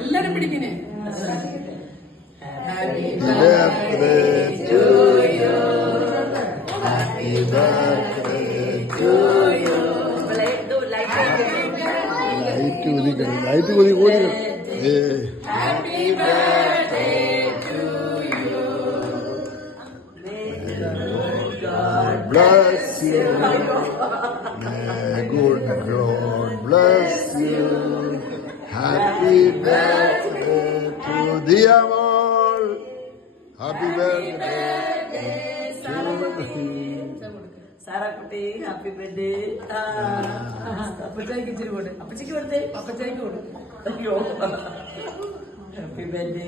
എല്ലാരും പിടിക്കുന്നേ. Happy birthday to you. Happy birthday to you. Light Happy birthday to you. May God bless you. May good God bless you. Happy birthday to the amor. Happy birthday to you. Sarakkutty happy birthday. അപ്പച്ചായിക്ക് ഇച്ചിരി കൊടു. അപ്പച്ചയ്ക്ക് കൊടുത്തേ. അപ്പച്ചായിക്ക് കൊടു. അയ്യോ happy birthday.